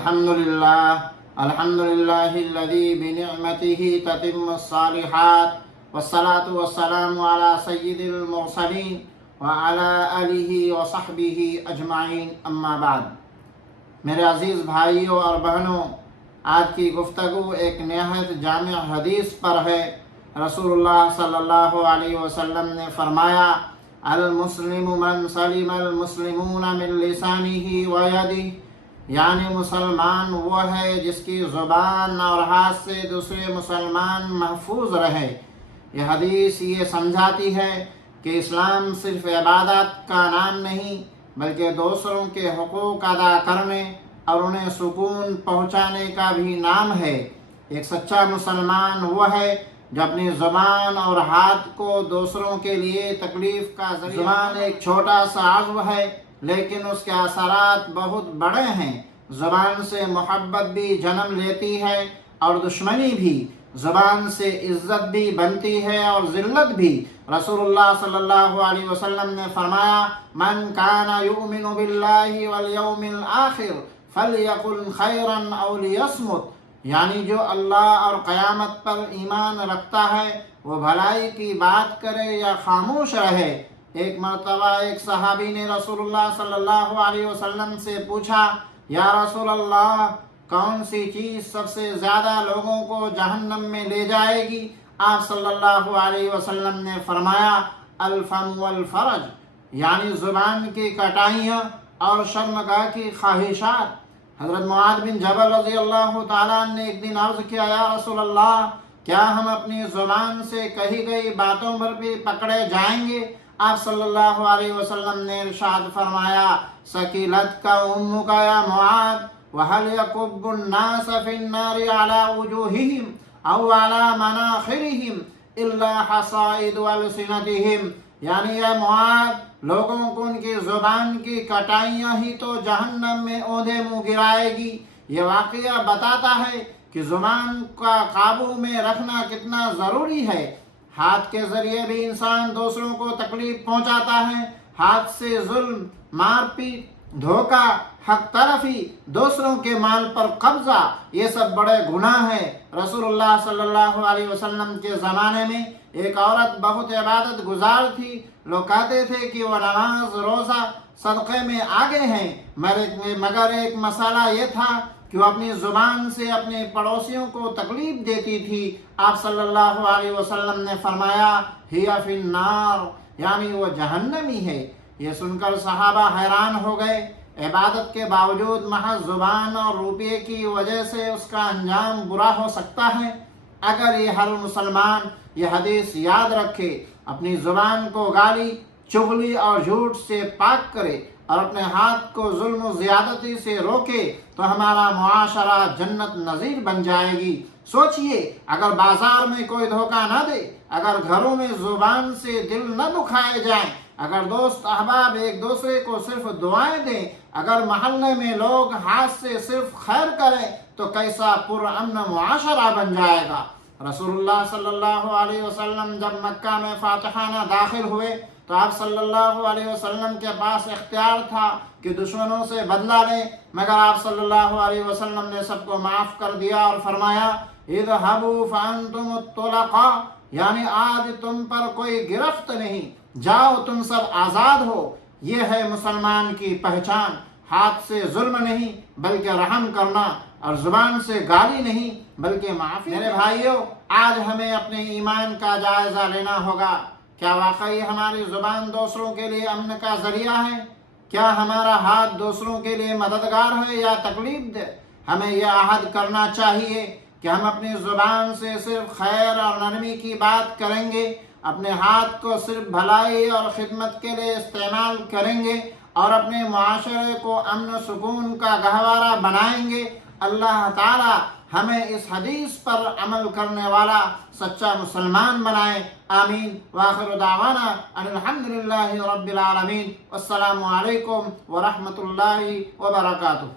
الحمد لله الذي بنعمته تتم الصالحات والصلاة والسلام على سيد المرسلين وعلى آله وصحبه اجمعین اما بعد۔ میرے عزیز بھائیوں اور بہنوں، آج کی گفتگو ایک نہایت جامع حدیث پر ہے۔ رسول اللہ صلی اللہ علیہ وسلم نے فرمایا، المسلم من سلم المسلمون من لسانه ویدہ، یعنی مسلمان وہ ہے جس کی زبان اور ہاتھ سے دوسرے مسلمان محفوظ رہے۔ یہ حدیث یہ سمجھاتی ہے کہ اسلام صرف عبادت کا نام نہیں بلکہ دوسروں کے حقوق ادا کرنے اور انہیں سکون پہنچانے کا بھی نام ہے۔ ایک سچا مسلمان وہ ہے جو اپنی زبان اور ہاتھ کو دوسروں کے لیے تکلیف کا ذریعہ۔ زبان ایک چھوٹا سا عضو ہے لیکن اس کے اثرات بہت بڑے ہیں۔ زبان سے محبت بھی جنم لیتی ہے اور دشمنی بھی۔ زبان سے عزت بھی بنتی ہے اور ذلت بھی۔ رسول اللہ صلی اللہ علیہ وسلم نے فرمایا، من کان یؤمن باللہ والیوم الآخر فلیقل خیرا او لیصمت، یعنی جو اللہ اور قیامت پر ایمان رکھتا ہے وہ بھلائی کی بات کرے یا خاموش رہے۔ ایک مرتبہ ایک صحابی نے رسول اللہ صلی اللہ علیہ وسلم سے پوچھا، یا رسول اللہ، کون سی چیز سب سے زیادہ لوگوں کو جہنم میں لے جائے گی؟ آپ صلی اللہ علیہ وسلم نے فرمایا، الفم والفرج، یعنی زبان کی کٹائیاں اور شرمگاہ کی خواہشات۔ حضرت معاذ بن جبل رضی اللہ تعالیٰ نے ایک دن عرض کیا، یا رسول اللہ، کیا ہم اپنی زبان سے کہی گئی باتوں پر بھی پکڑے جائیں گے؟ آپ صلی اللہ علیہ وسلم نے ارشاد فرمایا، سکیلت کا امک یا معاذ، وَهَلْ يَكُبُّ النَّاسَ فِي النَّارِ عَلَى وُجُوهِهِمْ أَوْ عَلَى مَنَاخِرِهِمْ إِلَّا حَصَائِدُ أَلْسِنَتِهِمْ، یعنی اے معاذ، لوگوں کو ان کی زبان کی کٹائیاں ہی تو جہنم میں اوندھے منہ گرائے گی۔ یہ واقعہ بتاتا ہے کہ زبان کا قابو میں رکھنا کتنا ضروری ہے۔ ہاتھ کے ذریعے بھی انسان دوسروں کو تکلیف پہنچاتا ہے۔ ہاتھ سے ظلم، مار پیٹ، دھوکہ، حق طرفی، دوسروں کے مال پر قبضہ، یہ سب بڑے گناہ ہیں۔ رسول اللہ صلی اللہ علیہ وسلم کے زمانے میں ایک عورت بہت عبادت گزار تھی۔ لوگ کہتے تھے کہ وہ نماز، روزہ، صدقے میں آگے ہیں، مگر ایک مسئلہ یہ تھا کہ وہ اپنی زبان سے اپنے پڑوسیوں کو تکلیف دیتی تھی۔ آپ صلی اللہ علیہ وسلم نے فرمایا، ہی فی النار، یعنی وہ جہنمی ہے۔ یہ سن کر صحابہ حیران ہو گئے۔ عبادت کے باوجود محض زبان اور روپے کی وجہ سے اس کا انجام برا ہو سکتا ہے۔ اگر یہ ہر مسلمان یہ حدیث یاد رکھے، اپنی زبان کو گالی، چغلی اور جھوٹ سے پاک کرے اور اپنے ہاتھ کو ظلم و زیادتی سے روکے تو ہمارا معاشرہ جنت نظیر بن جائے گی۔ سوچئے، اگر بازار میں کوئی دھوکہ نہ دے، اگر گھروں میں زبان سے دل نہ دکھائے جائیں، اگر دوست احباب ایک دوسرے کو صرف دعائیں دیں، اگر محلے میں لوگ ہاتھ سے صرف خیر کریں تو کیسا پرامن معاشرہ بن جائے گا۔ رسول اللہ صلی اللہ علیہ وسلم جب مکہ میں فاتحانہ داخل ہوئے تو آپ صلی اللہ علیہ وسلم کے پاس اختیار تھا کہ دشمنوں سے بدلہ لیں، مگر آپ صلی اللہ علیہ وسلم نے سب کو معاف کر دیا اور فرمایا، اذهبوا فانتم الطلقاء، یعنی آج تم پر کوئی گرفت نہیں، جاؤ تم سب آزاد ہو۔ یہ ہے مسلمان کی پہچان، ہاتھ سے ظلم نہیں بلکہ رحم کرنا، اور زبان سے گالی نہیں بلکہ معافی۔ میرے بھائیوں، آج ہمیں اپنے ایمان کا جائزہ لینا ہوگا۔ کیا واقعی ہماری زبان دوسروں کے لیے امن کا ذریعہ ہے؟ کیا ہمارا ہاتھ دوسروں کے لیے مددگار ہے یا تکلیف دہ؟ ہمیں یہ عہد کرنا چاہیے کہ ہم اپنی زبان سے صرف خیر اور نرمی کی بات کریں گے، اپنے ہاتھ کو صرف بھلائی اور خدمت کے لیے استعمال کریں گے اور اپنے معاشرے کو امن و سکون کا گہوارہ بنائیں گے۔ اللہ تعالی ہمیں اس حدیث پر عمل کرنے والا سچا مسلمان بنائے۔ آمین۔ وآخر دعوانا ان الحمدللہ رب العالمین۔ والسلام علیکم ورحمۃ اللہ وبرکاتہ۔